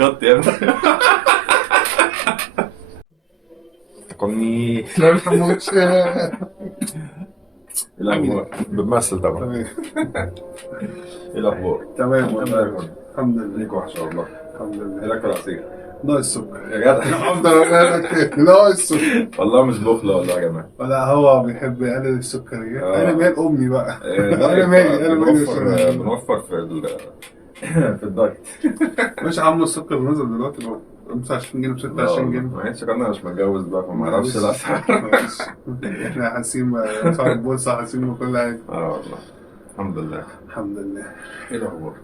قط يا ابني. قني. لا محمودش. الاخبار بتمثل طبعا. تمام ايه الاخبار؟ تمام والله والله. الحمد لله. ليك وحشه والله. الحمد ايه لله. لك العصير ناقص سكر. يا جدع؟ الحمد لله. ناقص سكر. والله مش بخله والله يا جماعه. ولا هو بيحب يقلل السكريات. انا مال امي بقى. دايت انا مالي بنوفر السكر. بنوفر في الدايت. مش عم السكر نزل دلوقتي بقى 25 جنيه ب 26 جنيه. ما عادش كنا مش متجوز بقى فما اعرفش الاسعار. معلش. احنا حاسين بأسعار البورصة، حاسين بكل حاجة. والله الحمد لله. الحمد لله. ايه الاخبار؟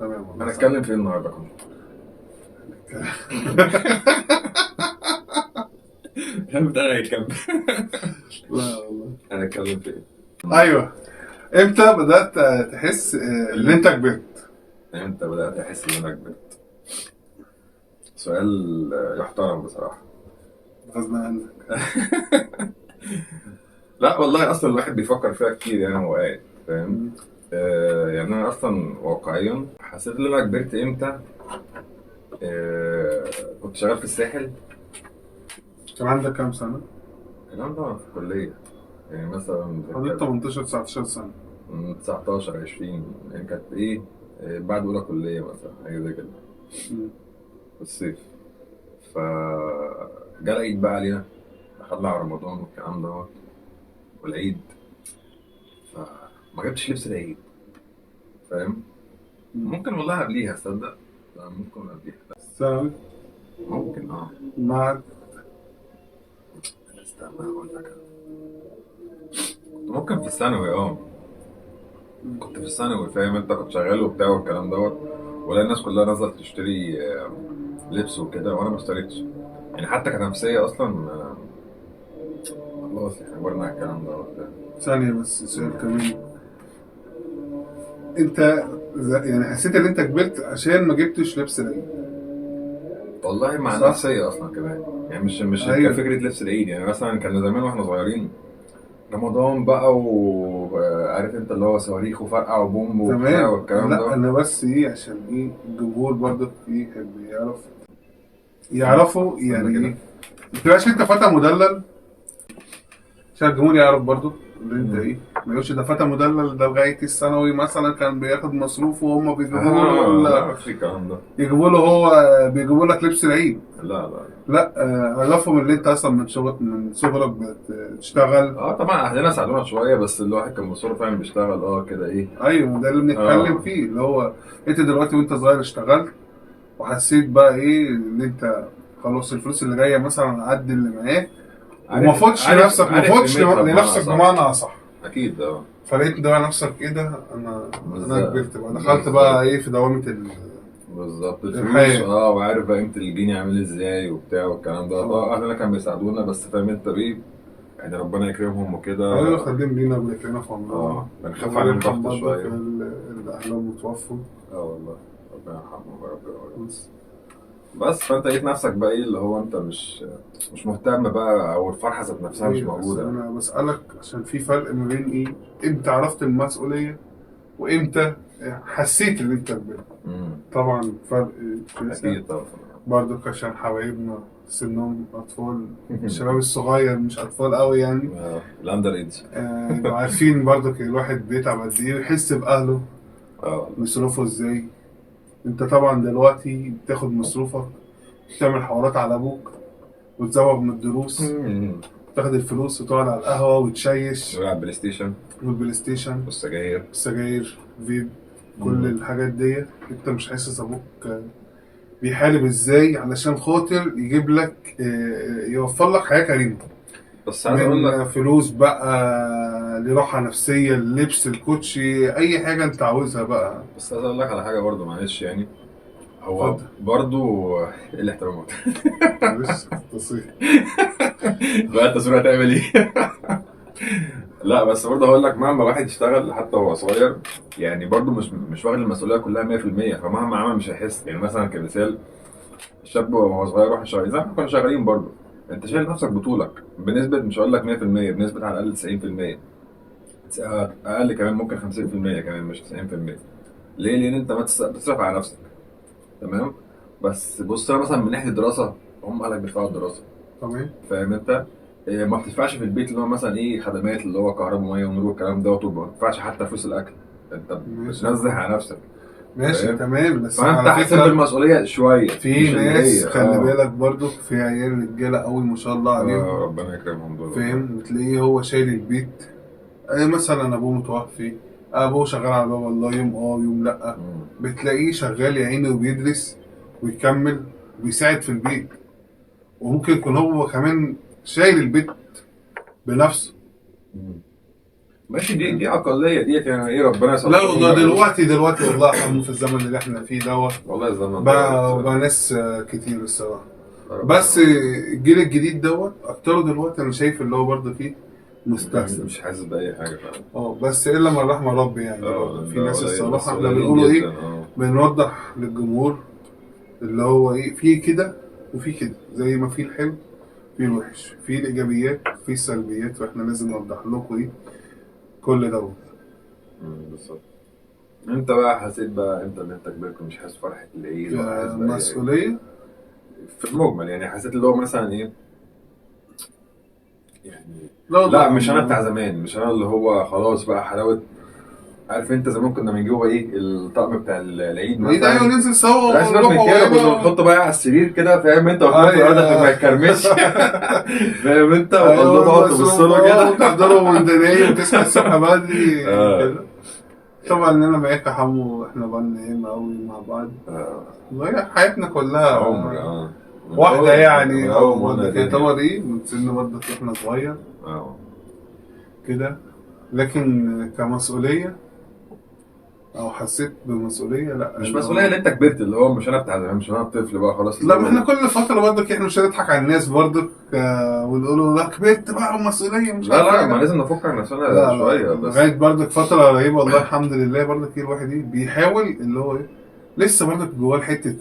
تمام والله. هنتكلم في ايه النهارده كله؟ بتاعي يكمل. لا والله. هنتكلم في ايه؟ ايوه. امتى بدأت تحس ان انت كبرت؟ انت بدأت احس ان انا كبرت؟ سؤال يحترم بصراحة. غصب عنك. لا والله اصلا الواحد بيفكر فيها كتير يعني هو قاعد فاهم. يعني انا اصلا واقعيا حسيت ان انا كبرت امتى. كنت شغال في الساحل. كان عندك كام سنة؟ الكلام ده في الكلية. يعني مثلا حضرتك 18 19 سنة. من 19 20 يعني كانت ايه. بعد اولى كلية مثلا حاجة زي كده مم. في الصيف. فجاء العيد بقى علينا. دخلنا على رمضان والكلام دوت والعيد. فما جبتش لبس العيد فاهم. ممكن والله قبليها تصدق. لا ممكن قبليها لا. ثانوي. ممكن معك. استنى اقول لك. كنت ممكن في الثانوي كنت في الثانوي فاهم انت كنت شغال وبتاع والكلام دوت. ولا الناس كلها نزلت تشتري لبس وكده وانا ما اشتريتش. يعني حتى كنفسية اصلا خلاص يعني كبرنا على الكلام دوت. ثانية بس سؤال كمان. انت يعني حسيت ان انت كبرت عشان ما جبتش لبس العيد؟ والله مع صح؟ النفسية اصلا كمان يعني مش ايوه. كفكرة لبس العيد يعني مثلا كان زمان واحنا صغيرين. رمضان بقى وعارف انت اللي هو صواريخ وفرقع وبوم وبتاع تمام. والكلام لا ده. انا بس ايه، عشان ايه الجمهور برضه يحب يعرفوا استنى يعني كده. ايه. ما تبقاش انت فتى مدلل، عشان الجمهور يعرف برضه ان انت ايه. ما يقولش ده فتى مدلل ده لغايه الثانوي مثلا كان بياخد مصروف وهم بيجيبوا له لا مفيش الكلام ده. يجيبوا له هو، بيجيبوا لك لبس العيد. لا. لا عرفهم ان انت اصلا من شغل من صغرك بتشتغل. طبعا اهلنا ساعدونا شويه بس الواحد كان مصروف فعلا بيشتغل كده ايه. ايوه ده اللي بنتكلم اه فيه، اللي هو انت دلوقتي وانت صغير اشتغلت وحسيت بقى ايه ان انت خلاص الفلوس اللي جايه مثلا على قد اللي معاك، وما عارف فوتش عارف نفسك، ما عارف فوتش قيمتها بمعنى لنفسك صح. بمعنى اصح. اكيد فلقيت ده نفسك ايه ده، انا كبرت بقى، دخلت بقى بالظبط. ايه في دوامه بالظبط الفلوس الحياه. وعارف بقى قيمه الجنيه عامل ازاي وبتاع والكلام ده اهلنا كانوا بيساعدونا بس فاهم انت بيه. يعني ربنا يكرمهم وكده. الله يخليهم لينا ويكرمنا في عمرهم. بنخاف الله عليهم يرحم ضغط برضك شويه. اللي اهلهم متوفوا. والله ربنا يرحمهم يا رب. بس فانت لقيت نفسك بقى ايه اللي هو انت مش مهتم بقى او الفرحه ذات نفسها مش ايه بس موجوده. انا بسألك عشان في فرق ما بين ايه، امتى عرفت المسؤولية وامتى حسيت ان انت كبرت. طبعا فرق شاسع. اكيد طبعا. برضك عشان حبايبنا سنهم اطفال، الشباب الصغير مش اطفال قوي يعني. الاندر ايدج. يبقوا عارفين برضك الواحد بيتعب قد ايه ويحس باهله والله. مصروفه ازاي. انت طبعا دلوقتي بتاخد مصروفك، بتعمل حوارات على ابوك وتزوغ من الدروس، تاخد الفلوس وتقعد على القهوة وتشيش نلعب بلاي ستيشن والبلاي ستيشن والسجاير. السجاير فيب. كل الحاجات دي انت مش حاسس ابوك بيحارب ازاي علشان خاطر يجيب لك يوفر لك حياة كريمة، بس عايز اقول من لك. فلوس بقى لراحة نفسية، اللبس، الكوتشي، اي حاجة انت عاوزها بقى. بس عايز اقول لك على حاجه برضو معلش يعني. هو اتفضل. برضو الاحترامات. معلش تصيح. بقى انت صورة هتعمل ايه؟ لا بس برضه هقول لك مهما واحد يشتغل حتى وهو صغير يعني برضه مش واخد المسؤوليه كلها 100% فمهما عمل مش هيحس يعني مثلا كمثال. الشاب وهو صغير واحنا شغالين زي ما احنا كنا شغالين برضه. انت شايل نفسك بطولك بنسبه مش هقول لك 100% بنسبه على الاقل 90%. اقل كمان ممكن 50% كمان مش 90%. ليه؟ لان انت ما بتصرف على نفسك. تمام. بس بص انا مثلا من ناحيه الدراسه، هم قالك بيدفعوا الدراسه، تمام. فاهم انت؟ ما بتدفعش في البيت اللي هو مثلا ايه خدمات اللي هو كهرباء وميه ونور والكلام دوت، وما بتدفعش حتى فلوس الاكل، انت ماشي يا بتنزه محمد. على نفسك، ماشي فاهم؟ تمام، بس فانت على حاسس فكرة بالمسؤوليه شويه، في مش اللي ناس هي خلي بالك برضو، في عيال رجالة قوي ما شاء الله عليهم، ربنا يكرمهم دول والله. فاهم؟ بتلاقيه هو شايل البيت. مثلا ابوه متوفي، ابوه شغال على باب الله، يوم يوم لا، مم. بتلاقيه شغال يا عيني وبيدرس ويكمل وبيساعد في البيت، وممكن يكون هو كمان شايل البيت بنفسه. مم. ماشي، دي اقليه ديت يعني، ايه ربنا لا يصبرهم والله بقى دلوقتي والله يرحمه في الزمن اللي احنا فيه دوت، والله الزمن بقى دوت. ناس كتير الصراحة. ربنا بس يعوضهم. الجيل الجديد دوت اكتره دلوقتي انا شايف اللي هو برضه فيه مستسلم. مش حاسس باي حاجه فعلا. بس الا من رحم ربي يعني، برضه اه في ده ناس قليل، الصراحة بس احنا قليلين بنقوله جدا ايه، اه. بنوضح للجمهور اللي هو ايه، في كده وفي كده، زي ما في الحلو في الوحش، في الايجابيات في السلبيات، فاحنا لازم نوضح لكم ايه كل دوت. بالظبط. انت بقى حسيت بقى انت اللي انت كبرت مش حاسس فرحه العيد ولا حاسس باي حاجه؟ كمسؤولية. في المجمل يعني حسيت اللي هو مثلا ايه يعني؟ لا لا والله مش انا عم. بتاع زمان، مش انا اللي هو خلاص بقى حلاوه. عارف انت زمان كنا بنجيب هو ايه الطقم بتاع العيد العيد ايوه مثلا، ننزل سوا لا سيبك ونروح من كده، كنا وهنا. بنحطه بقى على السرير كده فاهم انت، وتنام في الارض عشان ما ايوه. يتكرمش. فاهم انت، والله ايوه تقعد تبص المصروف له كده. وتحضروا وانت نايم وتصحى الصبح بدري اه. كده. طبعا انا معاك يا حمو، احنا بقالنا ياما قوي مع بعض، وهي حياتنا عمر كلها اه. من واحدة اول من يعني. اول ما قلنا برضه كده دنيا. يعتبر ايه من سن برضه واحنا صغير اه. كده. لكن كمسؤولية او حسيت بمسؤولية، لا مش اللي مسؤوليه هو اللي انت كبرت، اللي هو مش انا بتاع زمان، مش انا الطفل بقى خلاص اللي لا، ما هو احنا ايه. كل فترة برضه احنا مش هنضحك على الناس برضه، ونقول له لا كبرت بقى ومسؤولية مش لا عارف لا، ايه، ما لا. لازم نفك عن نفسنا لا شويه لغاية بس. برضه فترة قريبة والله الحمد لله، برضه كده الواحد ايه بيحاول اللي هو ايه، لسه برضه جواه حتة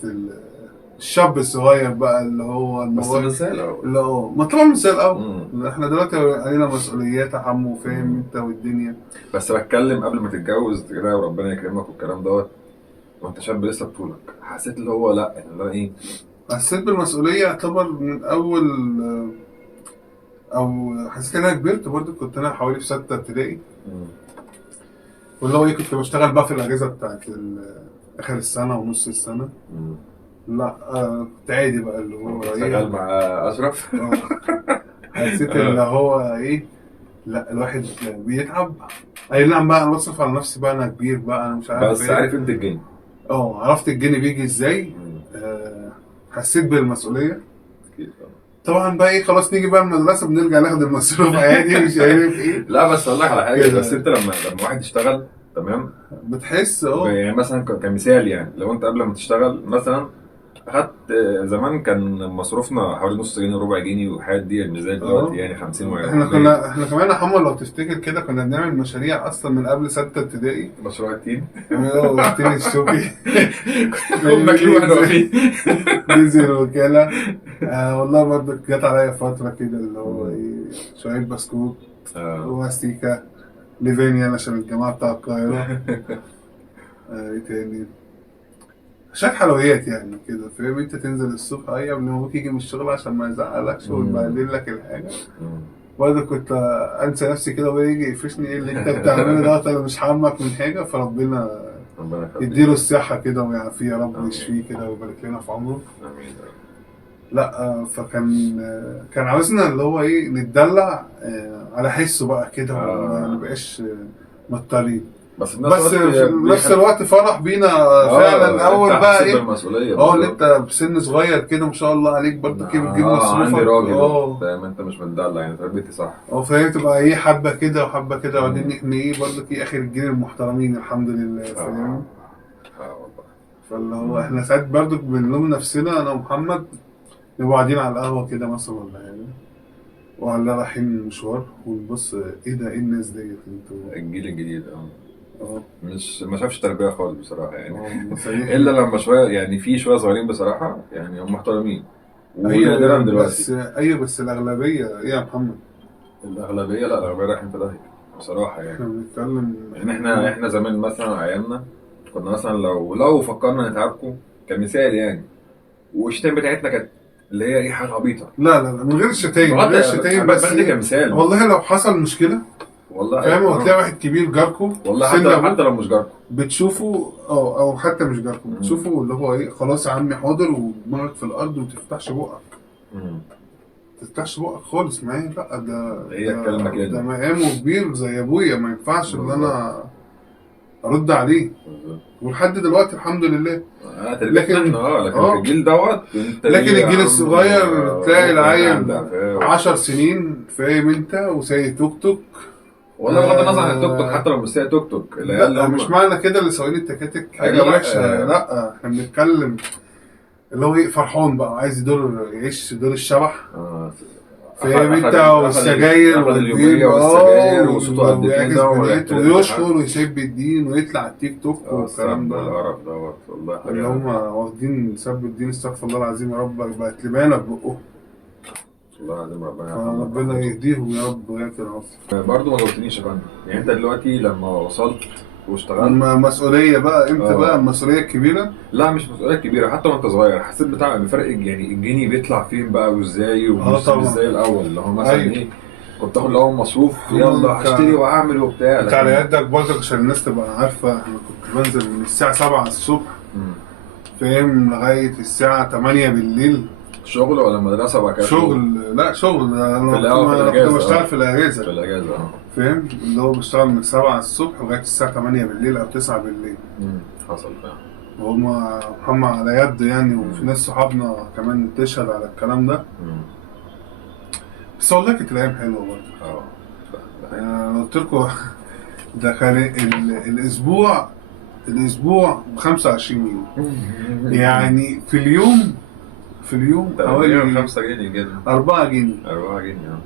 الشاب الصغير بقى اللي هو بس المواد، مش زي الاول. اللي هو ما طبعا مثال الاول. امم. احنا دلوقتي علينا مسؤوليات يا حمو، فاهم امم. انت والدنيا. بس بتكلم قبل ما تتجوز كده وربنا يكرمك والكلام دوت، وانت شاب لسه بطولك، حسيت اللي هو لا اللي هو ايه. حسيت بالمسؤولية يعتبر من أول، أو حسيت إن أنا كبرت برضه. كنت أنا حوالي في ستة ابتدائي، مم. واللي هو إيه كنت بشتغل بقى في الأجازة بتاعت آخر السنة ونص السنة. مم. لا كنت عادي بقى اللي هو كنت شغال إيه. مع اشرف. حسيت اللي هو إيه، لا الواحد بيتعب. أي نعم بقى، أنا بصرف على نفسي بقى، أنا كبير بقى، أنا مش عارف بس إيه. عارف انت الجن. عرفت الجنيه بيجي إزاي. مم. حسيت بالمسؤولية. اكيد طبعا. طبعا بقى ايه، خلاص نيجي بقى المدرسة بنرجع ناخد المصروف عادي، مش عارف ايه لا بس اقول لك على حاجه، بس كده. انت لما واحد يشتغل تمام، بتحس يعني مثلا كمثال يعني، لو انت قبل ما تشتغل مثلا اخدت زمان كان مصروفنا حوالي نص جنيه وربع جنيه، والحاجات دي مش زي دلوقتي اه يعني 50 و100. احنا كمان يا حمو لو تفتكر كده كنا بنعمل مشاريع اصلا من قبل ستة ابتدائي. مشروع التين. تاني الشوكي. كنا بناكلين واحنا ننزل واقفين. ننزل الوكالة. والله برضه جت عليا فترة كده اللي هو مم. ايه، شوية بسكوت اه. وماستيكا ليفينيا عشان الجماعة بتاع القاهرة. ايه تاني، شوية حلويات يعني كده، فاهم انت، تنزل الصبح اي قبل ما ابوك يجي من الشغل عشان ما يزعلكش مم. ويبهدل لك الحاجة. مم. برضه كنت انسى نفسي كده ويجي يقفشني، ايه اللي انت بتعمله دوت، انا مش حامك من حاجه، فربنا ربنا يخليك. يديله الصحه كده ويعافيه يا رب امين. ويشفيه كده ويبارك لنا في عمره. امين. لا فكان كان عاوزنا اللي هو ايه نتدلع على حسه بقى كده، وما آه. نبقاش مضطرين. بس في نفس بس في الوقت نفس الوقت فرح بينا فعلا انت اول بقى حسيت ايه. بالمسؤوليه اللي بالظبط. انت بسن صغير كده ما شاء الله عليك برضه كده بتجيب عندي مصروفك. راجل فاهم انت، مش متدلع يعني، تربيتي صح. فهي تبقى ايه حبة كده وحبة كده، وبعدين مم. احنا ايه برضه ايه اخر الجيل المحترمين الحمد لله، اه. فاهم. اه والله. فاللي هو مم. احنا ساعات برضه بنلوم نفسنا انا ومحمد، نبقى قاعدين على القهوة كده مثلا ولا حاجة، ولا رايحين مشوار ونبص ايه ده، ايه الناس ديت انتوا. الجيل الجديد اه مش ما شافش تربيه خالص بصراحه يعني. الا مسيحنا. لما شويه يعني، في شويه صغيرين بصراحه يعني هم محترمين، ونادرا ايوه دلوقتي. بس الاغلبية ايه يا محمد. الاغلبيه لا، الاغلبيه رايحين في داهيه بصراحه يعني. احنا بنتكلم يعني احنا زمان مثلا ايامنا كنا مثلا لو فكرنا نتعاركوا كمثال يعني، والشتايم بتاعتنا كانت اللي هي ايه، حاجه عبيطه. لا لا لا، من غير الشتايم، من غير الشتايم، بس بس بدي كمثال. والله لو حصل مشكله والله فاهم، أيوة. وتلاقي واحد كبير جاركو والله سن حتى أبوك، لو مش جاركم. بتشوفه او حتى مش جاركو، بتشوفه اللي هو ايه، خلاص يا عمي حاضر، ودماغك في الارض، وما تفتحش بقك، مم. ما تفتحش بقك خالص معايا. لا ده هي الكلمة كده. ده مقامه كبير زي ابويا، ما ينفعش ان انا ارد عليه. ولحد دلوقتي الحمد لله. تربيتنا لكن احنا لكن في الجيل دوت انت لكن ليه يا الجيل عم؟ الصغير تلاقي العيل فاهم. 10 سنين فاهم انت، وسايق توك توك. والله بغض النظر عن التوك توك، حتى لو مش سايق توك توك، العيال لا هم مش معنى كده اللي سواقين التكاتك حاجه لا، وحشه، لا احنا بنتكلم اللي هو ايه، فرحان بقى، عايز يعيش دور الشبح فاهم انت، والسجاير اليومية والسجاير وصوته قد كده ويشهر ويسب الدين ويطلع على التيك توك والكلام ده. القرف دوت والله حاجة. اللي هم واخدين سب الدين، استغفر الله العظيم يا رب، بقت لبانه في بقهم. والله العظيم ربنا يهديهم يا رب وياكل العافيه. برضه ما جاوبتنيش يا فندم، يعني انت دلوقتي لما وصلت واشتغلت مسؤوليه بقى امتى بقى المسؤوليه الكبيره؟ لا مش مسؤوليه كبيره، حتى وانت صغير حسيت بفرق، يعني الجنيه بيطلع فين بقى وازاي، ومش زي الاول اللي هو مثلا أيوة. ايه، كنت تاخد الاول مصروف يلا هشتري واعمل وبتاع. انت على يدك برضك عشان الناس تبقى عارفه، انا كنت بنزل من الساعه 7 الصبح فاهم لغايه الساعه 8 بالليل. شغل ولا مدرسه بقى؟ شغل، لا شغل، انا كنت بشتغل في الاجازه. في الاجازه فاهم، اللي هو بشتغل من 7 الصبح لغايه الساعه 8 بالليل او 9 بالليل. حصل فعلا. وهم على يد يعني، وفي ناس صحابنا كمان تشهد على الكلام ده. بس والله كانت الايام حلوه برضه. انا قلت لكم ده كان الاسبوع ب 25 جنيه يعني في اليوم حوالي 5 جنيه كده، 4 جنيه 4 جنيه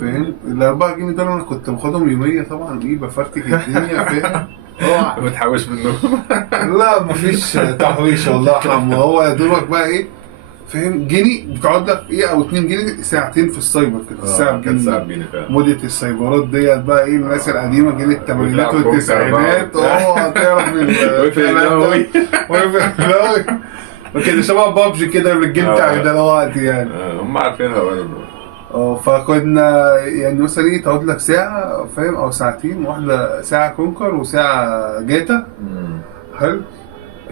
فاهم. ال 4 جنيه دول انا كنت باخدهم يوميه طبعا، ايه بفرتك الدنيا فاهم. ما تحوش منهم. لا مفيش تحويش والله يا حمو، هو يا دوبك بقى ايه فاهم، جنيه بتقعد لك ايه او 2 جنيه ساعتين في السايبر كده. الساعه بجنيه فعلا. مودة السايبرات ديت بقى ايه، الناس القديمه جيل الثمانينات والتسعينات تعرف وكده شبه بابجي كده بالجيل بتاعك دلوقتي يعني. هم عارفينها برضه. فكنا يعني مثلا ايه تقعد لك ساعه فاهم او ساعتين، واحده ساعه كونكر وساعه جاتا. حلو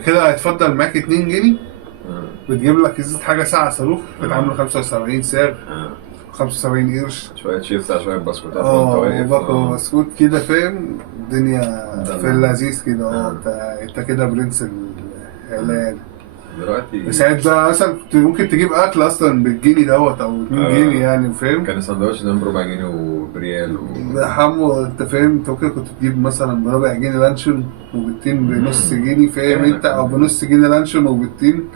كده، هيتفضل معاك 2 جنيه بتجيب لك ازازه حاجه ساعه صاروخ كانت عامله 75 ساغ 75 قرش، شويه شيبس على شويه بسكوتات بسكوت كده فاهم. الدنيا في اللذيذ كده. انت كده برنس العيال دلوقتي. ساعات بقى مثلا ممكن تجيب اكل اصلا بالجنيه دوت او 2 جنيه يعني فاهم. كان السندوتش ده بربع جنيه وبريال ده حمو انت فاهم. انت ممكن كنت تجيب مثلا بربع جنيه لانشون وبالتين بنص جنيه فاهم انت، او بنص جنيه لانشون وبالتين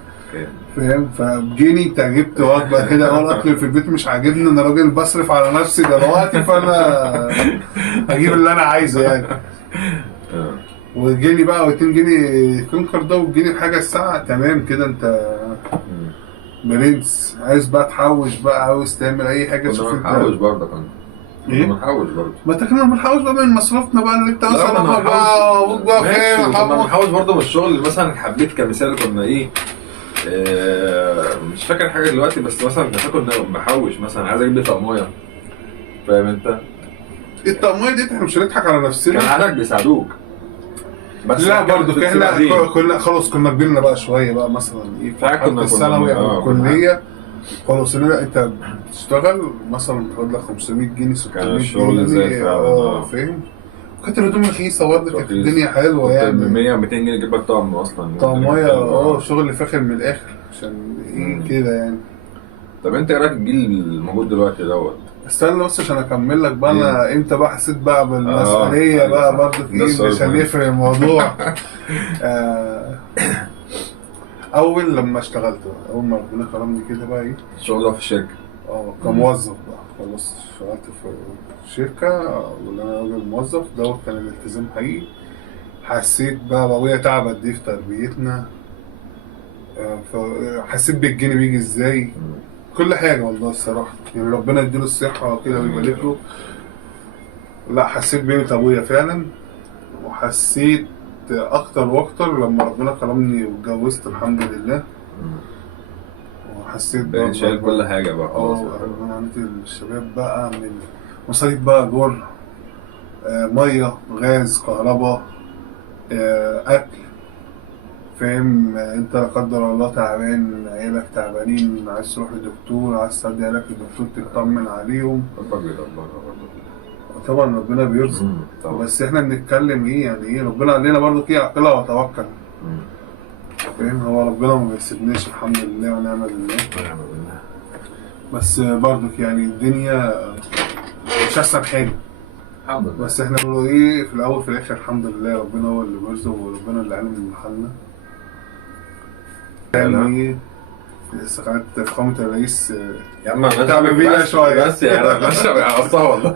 فاهم. فبجنيه انت جبت وجبه كده. اول اكل في البيت مش عاجبني، انا راجل بصرف على نفسي دلوقتي، فانا هجيب اللي انا عايزه يعني. والجنيه بقى و2 جنيه كونكر ده، والجنيه بحاجه الساعه تمام كده. انت برنس. عايز بقى تحوش بقى، عاوز تعمل اي حاجه تشوف انت. بنحوش برضه كنا بنحوش برضه. ما انت كنا بنحوش بقى من مصروفنا بقى اللي انت اصلا بقى ابوك بقى فاهم. كنا بنحوش برضه من الشغل. مثلا حبيت كمثال كنا ايه مش فاكر حاجه دلوقتي، بس مثلا كنا بحوش مثلا عايز اجيب لي طقمايه فاهم انت. الطقمايه دي احنا مش هنضحك على نفسنا، كان اهلك بيساعدوك بس. لا برضه احنا كنا خلاص كنا كبرنا بقى شويه بقى، مثلا ايه في مرحله الثانوي او الكليه. خلاص انت بتشتغل مثلا تاخد لك 500 جنيه 600 جنيه فاهم. وكانت الهدوم رخيصه برضه، كانت الدنيا حلوه يعني. 100 200 جنيه تجيب لك طقم اصلا. طقمايه شغل فاخر من الاخر عشان ايه كده يعني. طب انت ايه رايك الجيل الموجود دلوقتي دوت؟ استنى بس عشان اكمل لك بقى. انا امتى بقى حسيت بقى بالمسؤوليه بقى برضه في ايه، مش هنفرق الموضوع. اول لما اشتغلت بقى، اول ما ربنا كرمني كده بقى ايه، الشغل في الشركه كموظف بقى. خلاص اشتغلت في شركه ولا انا راجل موظف دوت، كان الالتزام حقيقي. حسيت بقى بابويا تعب قد ايه في تربيتنا. فحسيت بالجنيه بيجي ازاي، كل حاجه والله الصراحه يعني. ربنا يديله الصحه وكده ويبارك له. لا حسيت بقيمه ابويا فعلا، وحسيت اكتر واكتر لما ربنا كرمني واتجوزت الحمد لله، وحسيت بقيت شايل كل حاجه بقى خلاص. عانيت الشباب بقى من مصاريف بقى، جور، ميه، غاز، كهرباء، اكل، فاهم؟ انت لا قدر الله تعبان، عيالك تعبانين، عايز تروح لدكتور، عايز تودي عيالك للدكتور تطمن عليهم. ربك بيدبرها برضه. طبعا ربنا بيرزق، طبعا. بس احنا بنتكلم ايه يعني، ايه ربنا قال لنا برضه كده، اعقلها وتوكل، فاهم؟ هو ربنا ما بيسيبناش الحمد لله ونعم بالله. ونعم بالله. بس برضك يعني الدنيا مش احسن حاجه، الحمد لله. بس احنا بنقول ايه في الاول في الاخر الحمد لله، ربنا هو اللي بيرزق وربنا اللي عالم من حالنا. يعني ساعات فخامة الرئيس يا عم انا تعب بينا شويه، بس يعني انا مش قصها والله.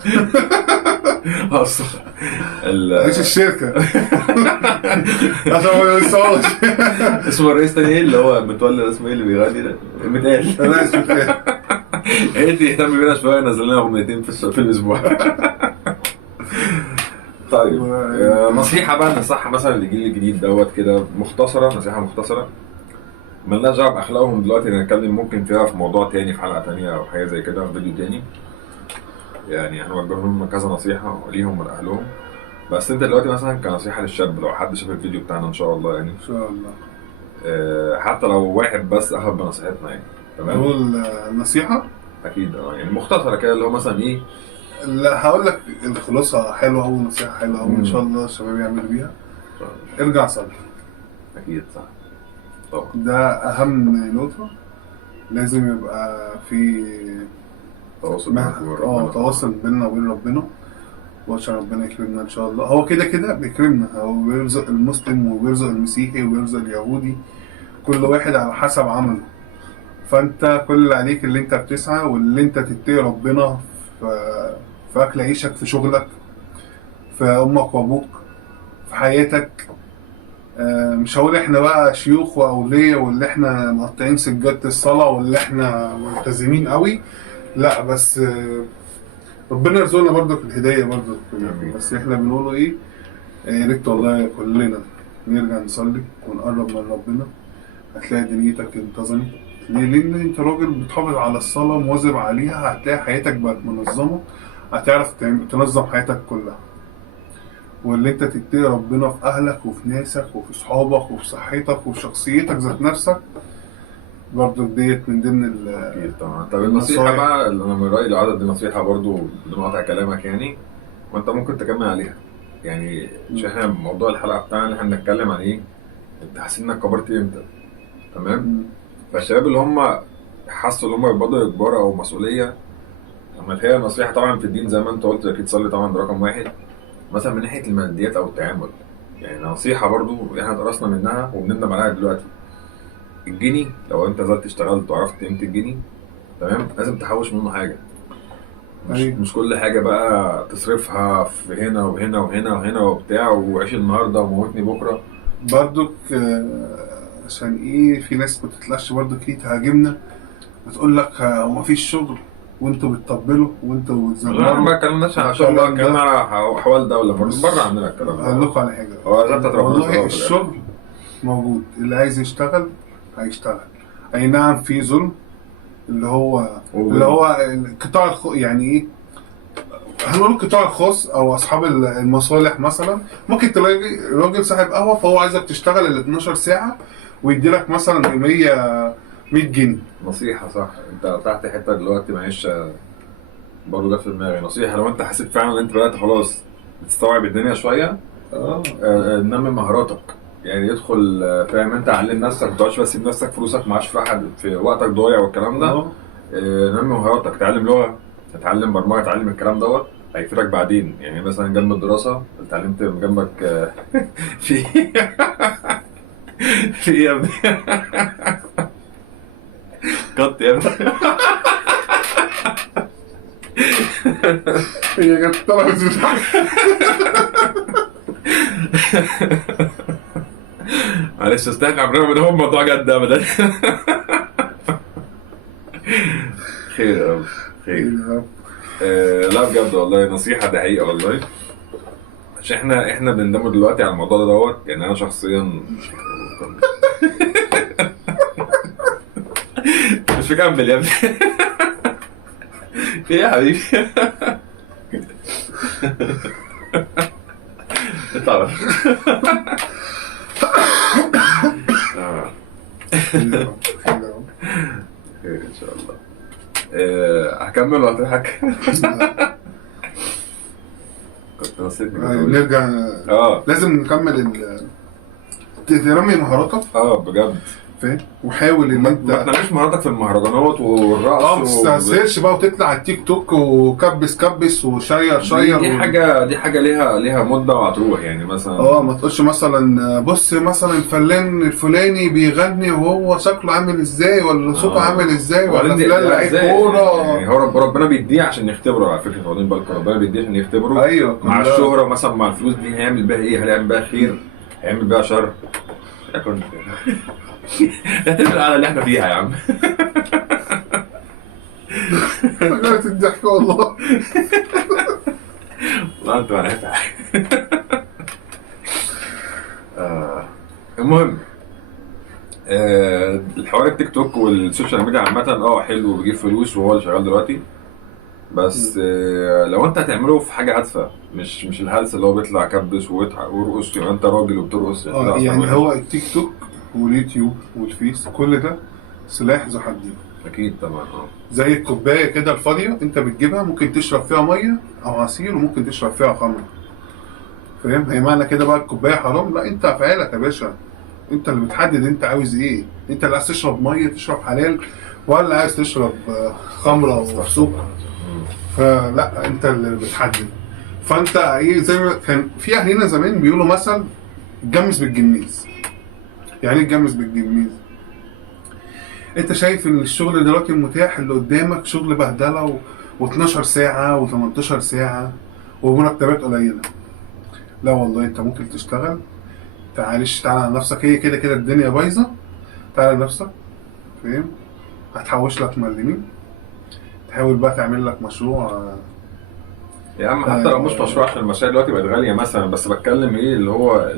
قصها رئيس الشركه عشان ما يوصلش. اسمه الرئيس تاني ايه اللي هو متولي، اسمه ايه اللي بيغني ده؟ متقال. الرئيس متقال. ايه اللي يهتم بينا شويه، نزل لنا اغنيتين في الاسبوع. طيب نصيحه بقى ننصحها مثلا للجيل الجديد دوت كده، مختصره، نصيحه مختصره مالناش دعوه باخلاقهم دلوقتي، نتكلم ممكن فيها في موضوع تاني، في حلقه تانيه او حاجه زي كده، في فيديو تاني. يعني هنوجه لهم كذا نصيحه ليهم ولاهلهم، بس انت دلوقتي مثلا كنصيحه للشاب، لو حد شاف الفيديو بتاعنا ان شاء الله يعني، ان شاء الله، حتى لو واحد بس اخذ بنصيحتنا يعني، تمام؟ نقول النصيحه اكيد يعني مختصره كده، اللي هو مثلا ايه. لا هقول لك الخلاصه حلوه قوي، نصيحه حلوه قوي ان شاء الله الشباب يعملوا بيها. ارجع صلي. اكيد صح طبعا. ده اهم نقطه، لازم يبقى في تواصل معاك وربنا. تواصل بيننا وبين ربنا، وعشان ربنا يكرمنا ان شاء الله. هو كده كده بيكرمنا، هو بيرزق المسلم وبيرزق المسيحي وبيرزق اليهودي، كل واحد على حسب عمله. فانت كل اللي عليك اللي انت بتسعى، واللي انت تتقي ربنا في اكل عيشك، في شغلك، في امك وابوك، في حياتك. مش هقول احنا بقى شيوخ واولياء واللي احنا مقطعين سجادة الصلاة واللي احنا ملتزمين قوي، لا، بس ربنا يرزقنا برضه في الهداية برضه. بس احنا بنقوله ايه، يا ريت والله كلنا نرجع نصلي ونقرب من ربنا، هتلاقي دنيتك انتظمت. ليه؟ لان انت راجل بتحافظ على الصلاة مواظب عليها، هتلاقي حياتك بقت منظمة، هتعرف تنظم حياتك كلها. واللي انت تتقي ربنا في اهلك وفي ناسك وفي صحابك وفي صحتك وفي شخصيتك ذات نفسك، برضه ديت من ضمن اكيد طبعا. طب النصيحه بقى اللي انا من رايي، لو عدد دي نصيحه برضه بدون قطع كلامك يعني، وانت ممكن تكمل عليها يعني، مش احنا موضوع الحلقه بتاعنا اللي احنا بنتكلم عن ايه، انت حاسس انك كبرت امتى، تمام؟ فالشباب اللي هم حسوا ان هم بيقبضوا اجبار او مسؤوليه، اما هي نصيحه طبعا في الدين زي ما انت قلت، اكيد تصلي طبعا، ده رقم واحد. مثلا من ناحيه الماديات او التعامل، يعني نصيحه برضو احنا درسنا منها وبنندم عليها دلوقتي. الجنيه لو انت نزلت اشتغلت وعرفت قيمه الجنيه، تمام، لازم تحوش منه حاجه. مش كل حاجه بقى تصرفها في هنا وهنا وهنا وهنا وبتاع، وعيش النهارده وموتني بكره. برضك عشان ايه في ناس ما تطلعش برضك ايه تهاجمنا، بتقول لك هو مفيش شغل وانتوا بتطبلوا وانتوا بتزمروا. لا ما اتكلمناش على شغل، اتكلمنا على احوال دوله برضه، بره عندنا الكلام ده. هقول لكم على حاجه، والله الشغل موجود، اللي عايز يشتغل هيشتغل. اي نعم في ظلم، اللي هو القطاع يعني ايه، هنقول القطاع الخاص او اصحاب المصالح. مثلا ممكن تلاقي راجل صاحب قهوه فهو عايزك تشتغل ال 12 ساعه ويدي لك مثلا 100 جنيه. نصيحه صح، انت تحت حته دلوقتي معلش برضه جت في دماغي نصيحه، لو انت حسيت فعلا ان انت بدات خلاص بتستوعب الدنيا شويه، نمي مهاراتك يعني، ادخل فاهم انت، علم نفسك، ما تقعدش بس بنفسك فلوسك معاش في حد، في وقتك ضايع والكلام ده. نمي مهاراتك، تعلم لغه، تتعلم برمجه، تتعلم الكلام دوت هيفيدك بعدين. يعني مثلا جنب الدراسه اتعلمت جنبك في في يا ابني قط يا ابني هي كانت طلعت بتاعك. معلش استنى، عمرنا ما نقول موضوع جد ابدا. خير يا رب، خير. لا بجد والله نصيحه، ده حقيقه والله. عشان احنا بندمر دلوقتي على الموضوع دوت، يعني انا شخصيا مش مكمل يا ابني. في ايه يا حبيبي؟ اطلع بقى. خير ان شاء الله. هكمل ولا هتضحك؟ كنت نسيتني. نرجع. لازم نكمل تنمي مهاراتك. بجد. فاهم؟ وحاول ان انت ما تنميش مهاراتك في المهرجانات والرقص. ما تستهزئش بقى وتطلع على التيك توك وكبس وشير. دي حاجه ليها مده وهتروح، يعني مثلا ما تقولش مثلا بص مثلا الفنان الفلاني بيغني وهو شكله عامل ازاي ولا صوته عامل ازاي ولا فلان لعيب كوره. يعني هو ربنا بيديه عشان يختبره، على فكره واخدين بالكم، ربنا بيديه عشان يختبره. ايوه مع الشهره مثلا، مع الفلوس دي هيعمل بيها ايه؟ هل هيعمل بيها خير؟ هيعمل بيها شر؟ كنت هتبقى القعده اللي احنا فيها يا عم. جرت الضحك والله. والله انت نافع. المهم الحوار التيك توك والسوشيال ميديا عامة حلو وبيجيب فلوس وهو اللي شغال دلوقتي، بس لو انت هتعمله في حاجة هادفة، مش الهلس اللي هو بيطلع كبس ويرقص، يبقى انت راجل وبترقص. يعني هو التيك توك واليوتيوب والفيس كل ده سلاح ذو حدين. اكيد طبعا. زي الكوبايه كده الفاضيه، انت بتجيبها ممكن تشرب فيها ميه او عصير وممكن تشرب فيها خمر. فاهم؟ هي معنى كده بقى الكوبايه حرام؟ لا، انت افعالك يا باشا، انت اللي بتحدد انت عاوز ايه. انت اللي عايز تشرب ميه تشرب حلال ولا عايز تشرب خمره وسكر. فلا، انت اللي بتحدد. فانت ايه، زي ما كان في اهلنا زمان بيقولوا مثل اتجمس بالجميز. يعني ايه اتجمس بالجميز؟ انت شايف ان الشغل دلوقتي المتاح اللي قدامك شغل بهدله و12 ساعه و18 ساعه ومرتبات قليله. لا والله، انت ممكن تشتغل. تعالى على نفسك، هي كده كده الدنيا بايظه. تعالى على نفسك، فاهم؟ هتحوش لك مليمين، تحاول بقى تعمل لك مشروع. يا عم حتى لو مش مشروع، عشان المشاريع دلوقتي بقت غاليه مثلا، بس بتكلم ايه اللي هو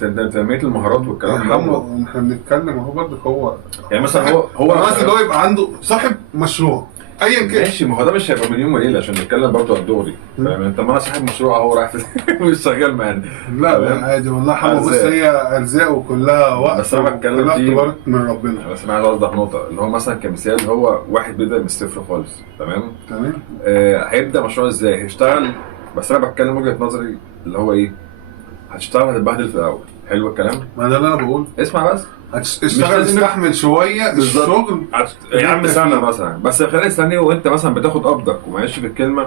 تنميه المهارات والكلام ده. احنا بنتكلم اهو برضه. هو يعني مثلا هو عايز اللي هو يبقى عنده صاحب مشروع ايا كان. ماشي، ما هو ده مش هيبقى من يوم وليله، عشان نتكلم برضه على الدغري. فاهم انت؟ ما انا صاحب مشروع اهو رايح مش شغال معانا. لا عادي والله حمو. بص، هي ارزاق وكلها وقت، بس انا بتكلم في اختبارات من ربنا. بس انا عايز اوضح نقطه، اللي هو مثلا كمثال، هو واحد بيبدا من الصفر خالص. تمام. هيبدا مشروع ازاي؟ هيشتغل. بس انا بتكلم وجهه نظري اللي هو ايه، هتشتغل هتتبهدل في الاول. حلو الكلام؟ ما ده اللي انا بقول. اسمع بس، هتشتغل تستحمل شويه الشغل يا عم سنه مثلا، بس خلال السنه وانت مثلا بتاخد قبضك، ومعلش في الكلمه،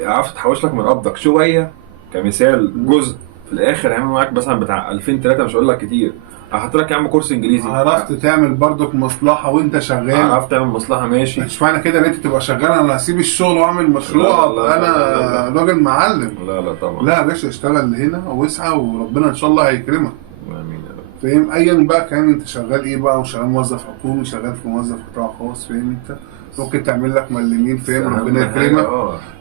عرفت تحوش لك من قبضك شويه كمثال جزء، في الاخر هيعمل معاك مثلا بتاع 2000 3، مش هقول لك كتير. هحط لك يا عم كورس انجليزي، عرفت تعمل برضك مصلحه وانت شغال. عرفت تعمل مصلحه، ماشي. مش معنى كده ان انت تبقى شغال انا هسيب الشغل واعمل مشروع انا راجل معلم. لا طبعا. لا يا باشا، اشتغل هنا واسعى وربنا ان شاء الله هيكرمك. امين. فاهم؟ ايا بقى كان انت شغال ايه بقى، وشغال موظف حكومي، شغال في موظف قطاع خاص، فاهم؟ انت ممكن تعمل لك مليمين، فاهم؟ ربنا يكرمك.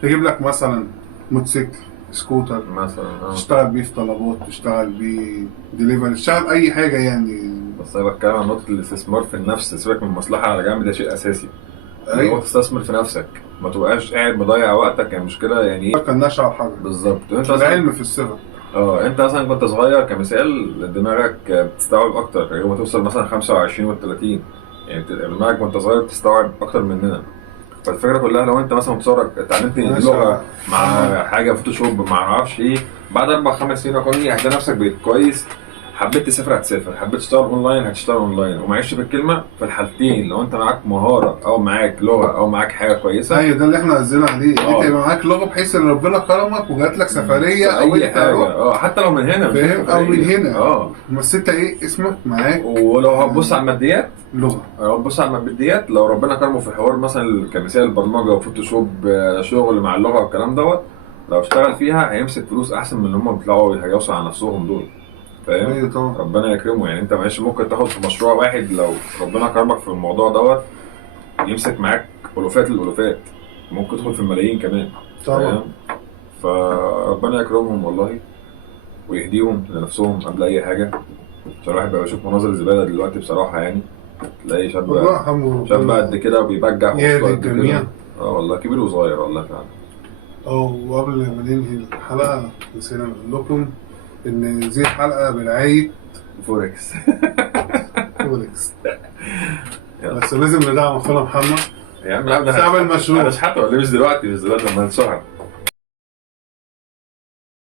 تجيب لك مثلا موتوسيكل، سكوتر مثلا، تشتغل بيه في طلبات، تشتغل بيه ديليفري، تشتغل اي حاجه يعني. بس انا بتكلم عن نقطه الاستثمار في النفس. سيبك من المصلحه على جنب، ده شيء اساسي. ايوه، هو تستثمر في نفسك، ما تبقاش قاعد مضيع وقتك. يعني المشكله يعني ايه؟ كان ناشئ على الحجر بالظبط. انت العلم في الصغر. انت مثلا كنت صغير كمثال، دماغك بتستوعب اكتر. يوم ما توصل مثلا 25 و 30، يعني دماغك وانت صغير بتستوعب اكتر مننا. فالفكره كلها لو انت مثلا متخرج اتعلمت لغه مع حاجه فوتوشوب ما اعرفش ايه، بعد 4 5 سنين هتلاقي نفسك بقيت كويس. حبيت تسافر هتسافر، حبيت تشتغل اونلاين هتشتغل اونلاين. ومعيش في الكلمه، في الحالتين لو انت معاك مهاره او معاك لغه او معاك حاجه كويسه. ايوه، ده اللي احنا قصدنا عليه. انت يبقى معاك لغه بحيث ان ربنا كرمك وجات لك سفريه او اي حاجه، حتى لو من هنا، فاهم؟ او من هنا. بس انت ايه اسمك معاك. ولو هتبص على الماديات، لغه. لو هتبص على الماديات، لو ربنا كرمه في الحوار مثلا كمثال البرمجه وفوتوشوب، شغل مع اللغه والكلام دوت، لو اشتغل فيها هيمسك فلوس احسن من اللي هم بيطلعوا هيوصل على نفسهم دول. فاهم؟ ايوه طبعا. ربنا يكرمه. يعني انت معلش ممكن تاخد في مشروع واحد، لو ربنا كرمك في الموضوع دوت يمسك معاك الوفات الالوفات، ممكن تدخل في الملايين كمان. طبعا. فربنا يكرمهم والله ويهديهم لنفسهم قبل اي حاجه، عشان الواحد بقى بيشوف مناظر الزباله دلوقتي بصراحه يعني. تلاقي الله يرحمه. شاب قد كده وبيبجح يا وسطه قد كده. للجميع. اه والله كبير وصغير والله فعلا. وقبل ما ننهي الحلقة نسينا نقول لكم إن دي حلقة برعاية فوركس. فوركس. بس لازم ندعم أخونا محمد. يا عم لا تعمل مشروع. انا شحاته ولا مش دلوقتي لما نتشهر.